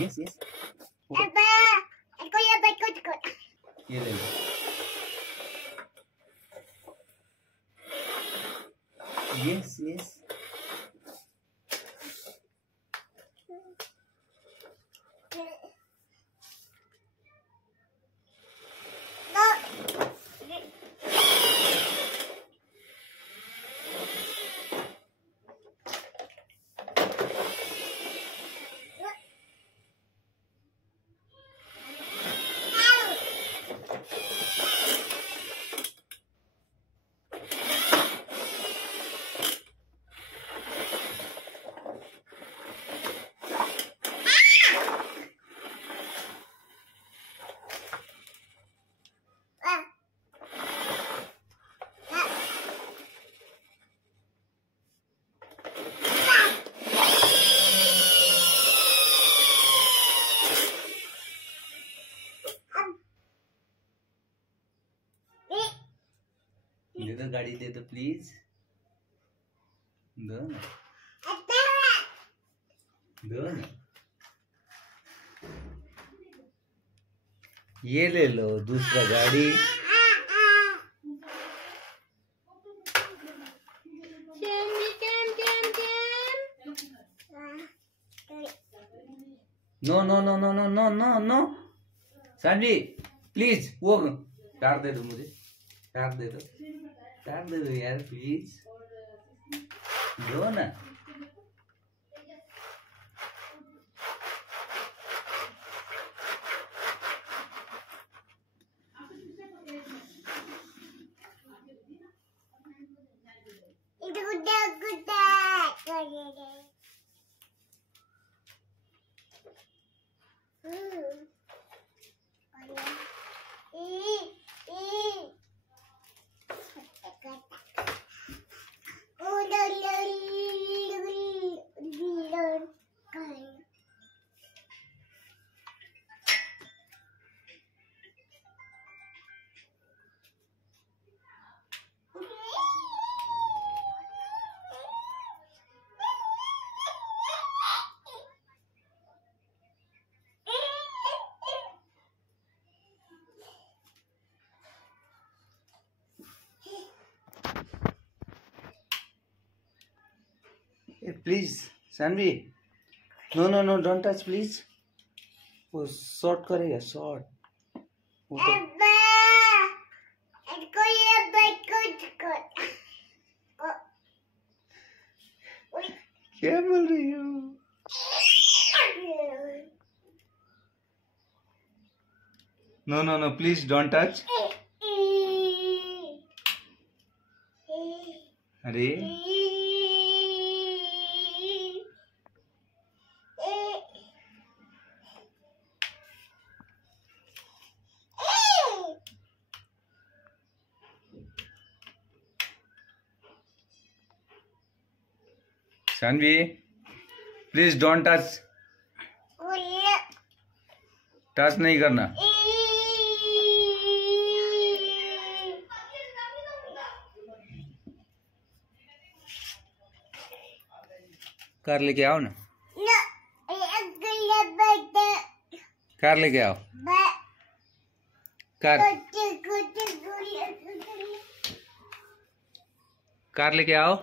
Yes yes ये ले लो। Yes yes they दो, गाड़ी दे दो प्लीज, दो ना, दो ना, ये ले लो दूसरा गाड़ी। No no no no no no no no सांडी प्लीज, वो टार दे दो मुझे, टार दे दो, टार दे दो यार प्लीज, दो ना। Please Saanvi, no no no don't touch please, वो शॉर्ट करेगा शॉर्ट। क्या बोल रही हो? No no no please don't touch. अरे Saanvi please don't touch, touch नहीं करना। कार लेके आओ ना, कार लेके आओ, कार लेके आओ।